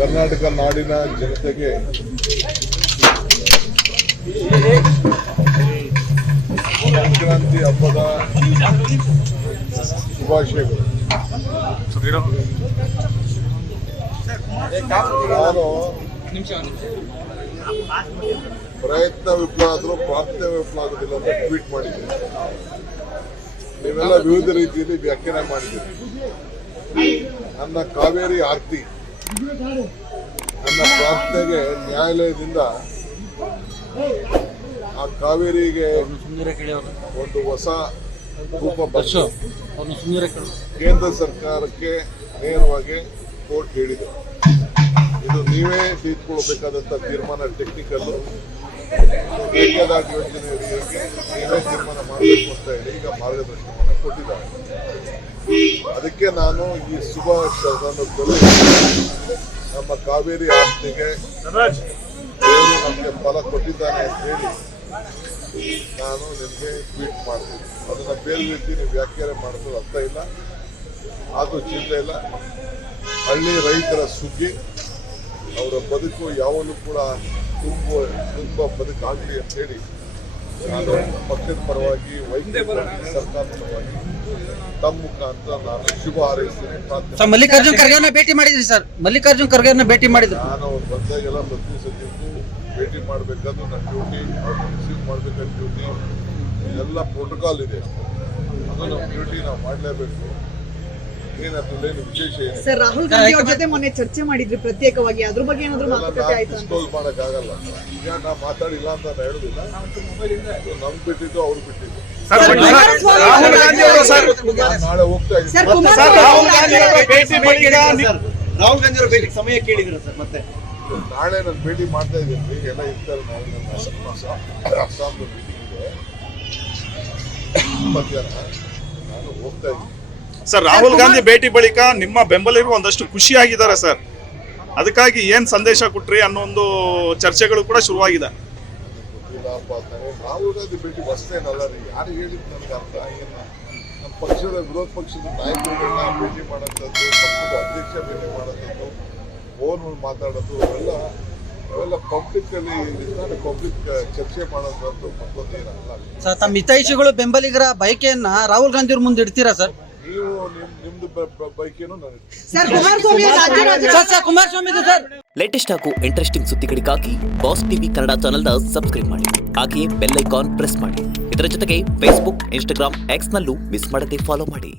ಕರ್ನಾಟಕ ನಾಡಿನ ಜನತೆಗೆ ಸಂಕ್ರಾಂತಿ ಹಬ್ಬದ ಶುಭಾಶಯಗಳು. ನಾನು ಪ್ರಯತ್ನ ವಿಫಲ ಆದರೂ ಪ್ರಾರ್ಥನೆ ವಿಫಲ ಆಗೋದಿಲ್ಲ ಅಂತ ಟ್ವೀಟ್ ಮಾಡಿದ್ದೀನಿ. ನೀವೆಲ್ಲ ವಿವಿಧ ರೀತಿಯಲ್ಲಿ ವ್ಯಾಖ್ಯಾನ ಮಾಡಿದ್ದೀರಿ. ನನ್ನ ಕಾವೇರಿ ಆರ್ತಿ, ನನ್ನ ಪ್ರಾರ್ಥನೆಗೆ ನ್ಯಾಯಾಲಯದಿಂದ ಆ ಕಾವೇರಿಗೆ ಒಂದು ಹೊಸ ರೂಪ ಬಂತು. ಕೇಂದ್ರ ಸರ್ಕಾರಕ್ಕೆ ನೇರವಾಗಿ ಕೋರ್ಟ್ ಹೇಳಿದೆ, ಇದು ನೀವೇ ತೆಗೆದುಕೊಳ್ಬೇಕಾದಂಥ ತೀರ್ಮಾನ ಟೆಕ್ನಿಕಲ್ಲು, ಬೇಕಾದಾಗ ಯೋಜನೆ ಅಡಿಯಲ್ಲಿ ನೀವೇ ತೀರ್ಮಾನ ಮಾಡಬೇಕು ಅಂತ ಹೇಳಿ ಈಗ ಮಾರ್ಗದರ್ಶನವನ್ನು ಕೊಟ್ಟಿದ್ದಾರೆ. ಅದಕ್ಕೆ ನಾನು ಈ ಶುಭ ಸಂದರ್ಭದಲ್ಲಿ ನಮ್ಮ ಕಾವೇರಿ ಆಸ್ತಿಗೆ ದೇವರು ನಮಗೆ ಫಲ ಕೊಟ್ಟಿದ್ದಾನೆ ಅಂತ ಹೇಳಿ ನಾನು ನಿಮಗೆ ಟ್ವೀಟ್ ಮಾಡ್ತೀನಿ. ಅದನ್ನು ಬೇರೆ ರೀತಿ ನೀವು ವ್ಯಾಖ್ಯಾನ ಮಾಡೋದು ಅರ್ಥ ಇಲ್ಲ, ಅದು ಚಿಂತೆ ಇಲ್ಲ. ಹಳ್ಳಿ ರೈತರ ಸುಗ್ಗಿ, ಅವರ ಬದುಕು ಯಾವಾಗಲೂ ಕೂಡ ತುಂಬ ಬದುಕಾಗಲಿ ಅಂತ ಹೇಳಿ ನಾನು ಪಕ್ಷದ ಪರವಾಗಿ ವೈದ್ಯಕೀಯ ಸರ್ಕಾರದ ಪರವಾಗಿ ತಮ್ಮ ಮುಖಾಂತರ ನಾನು ಶುಭ ಹಾರೈಸ್ತೀನಿ. ಮಲ್ಲಿಕಾರ್ಜುನ್ ಖರ್ಗೆಯನ್ನ ಭೇಟಿ ಮಾಡಿದ್ರಿ ಸರ್? ಮಲ್ಲಿಕಾರ್ಜುನ್ ಖರ್ಗೆಯನ್ನ ಭೇಟಿ ಮಾಡಿದ್ರು. ನಾನು ಅವ್ರು ಬಂದಾಗೆಲ್ಲ ಪ್ರತಿ ಸದ್ಯಕ್ಕೂ ಭೇಟಿ ಮಾಡಬೇಕಾದ್ರೆ ನನ್ನ ಡ್ಯೂಟಿ, ಅವ್ರನ್ನ ರಿಸೀವ್ ಮಾಡಬೇಕಾದ ಡ್ಯೂಟಿ, ಎಲ್ಲ ಪ್ರೋಟೋಕಾಲ್ ಇದೆ. ಅದು ನಮ್ಮ ಡ್ಯೂಟಿ ನಾವು ಮಾಡಲೇಬೇಕು. ಏನಂತೇನು ವಿಶೇಷ ಏನು ಸರ್, ರಾಹುಲ್ ಗಾಂಧಿ ಅವ್ರ ಜೊತೆ ಮೊನ್ನೆ ಚರ್ಚೆ ಮಾಡಿದ್ರಿ ಪ್ರತ್ಯೇಕವಾಗಿ, ಅದ್ರ ಬಗ್ಗೆ ಏನಾದ್ರು ಮಾತುಕತೆ ಆಯ್ತು? ಡಿಸ್ಕ್ಲೋಸ್ ಮಾಡೋಕ್ಕಾಗಲ್ಲ. ಈಗ ನಾವು ಮಾತಾಡಿಲ್ಲ ಅಂತ ನಾನು ಹೇಳುದಿಲ್ಲ. ನಮ್ಗೆ ಬಿಟ್ಟಿದ್ದು ಅವ್ರು ಬಿಟ್ಟಿದ್ದು. ರಾಹುಲ್ ಗಾಂಧಿ ಅವರು ಸರ್ ನಾಳೆ ಹೋಗ್ತಾ ಇದ್ದೀನಿ. ರಾಹುಲ್ ಗಾಂಧಿ ಅವರ ಭೇಟಿ ಬಳಿಕ ರಾಹುಲ್ ಗಾಂಧಿ ಅವರ ಭೇಟಿಗೆ ಸಮಯ ಕೇಳಿದ್ರು ಸರ್. ಮತ್ತೆ ನಾಳೆ ನಾನು ಭೇಟಿ ಮಾಡ್ತಾ ಇದ್ದೀನಿ. ಎಲ್ಲ ಇರ್ತಾರೆ. ನಾವು ನನ್ನ ಅಸ್ಸಾಂ ಮೀಟಿಂಗ್ ಇದೆ ಮಧ್ಯಾಹ್ನ. ನಾನು ಹೋಗ್ತಾ ಇದ್ದೀನಿ. ಸರ್, ರಾಹುಲ್ ಗಾಂಧಿ ಭೇಟಿ ಬಳಿಕ ನಿಮ್ಮ ಬೆಂಬಲಿಗರು ಒಂದಷ್ಟು ಖುಷಿಯಾಗಿದ್ದಾರೆ ಸರ್. ಅದಕ್ಕಾಗಿ ಏನ್ ಸಂದೇಶ ಕೊಟ್ರಿ ಅನ್ನೋ ಒಂದು ಚರ್ಚೆಗಳು ಕೂಡ ಶುರುವಾಗಿದೆ. ರಾಹುಲ್ ಗಾಂಧಿ ಭೇಟಿ ಹೊಸದೇನಲ್ಲ ರೀ. ಯಾರು ಹೇಳಿದ್ದು ನನಗೆ ಅರ್ಥ ಆಗಿಲ್ಲ. ನಮ್ಮ ಪಕ್ಷದ ವಿರೋಧ ಪಕ್ಷದ ನಾಯಕರುಗಳನ್ನ ಭೇಟಿ ಮಾಡೋಂಥದ್ದು, ಪಕ್ಷದ ಅಧ್ಯಕ್ಷ ಭೇಟಿ ಮಾಡೋಂಥದ್ದು, ಫೋನ್ ಮಾತಾಡೋದು, ಅವೆಲ್ಲ ಪಬ್ಲಿಕ್ಕಲ್ಲಿ ಪಬ್ಲಿಕ್ ಚರ್ಚೆ ಮಾಡೋಂಥದ್ದು ಮತ್ತೊಂದೇನಲ್ಲ. ತಮ್ಮ ಹಿತೈಷಿಗಳು ಬೆಂಬಲಿಗರ ಬಯಕೆಯನ್ನ ರಾಹುಲ್ ಗಾಂಧಿ ಅವ್ರ ಮುಂದೆ ಇಡ್ತೀರಾ ಸರ್? ನೀವು ನಿಮ್ದು ಬೈಕೇನು ನನಗೆ ಕುಮಾರಸ್ವಾಮಿ ಸರ್. ಲೇಟೆಸ್ಟ್ ಹಾಗೂ ಇಂಟ್ರೆಸ್ಟಿಂಗ್ ಸುದ್ದಿಗಳಿಗಾಗಿ ಬಾಸ್ ಟಿವಿ ಕನ್ನಡ ಚಾನೆಲ್ನ ಸಬ್ಸ್ಕ್ರೈಬ್ ಮಾಡಿ. ಹಾಗೆಯೇ ಬೆಲ್ ಐಕಾನ್ ಪ್ರೆಸ್ ಮಾಡಿ. ಇದರ ಜೊತೆಗೆ ಫೇಸ್ಬುಕ್, ಇನ್ಸ್ಟಾಗ್ರಾಮ್, ಎಕ್ಸ್ ನಲ್ಲೂ ಮಿಸ್ ಮಾಡದೆ ಫಾಲೋ ಮಾಡಿ.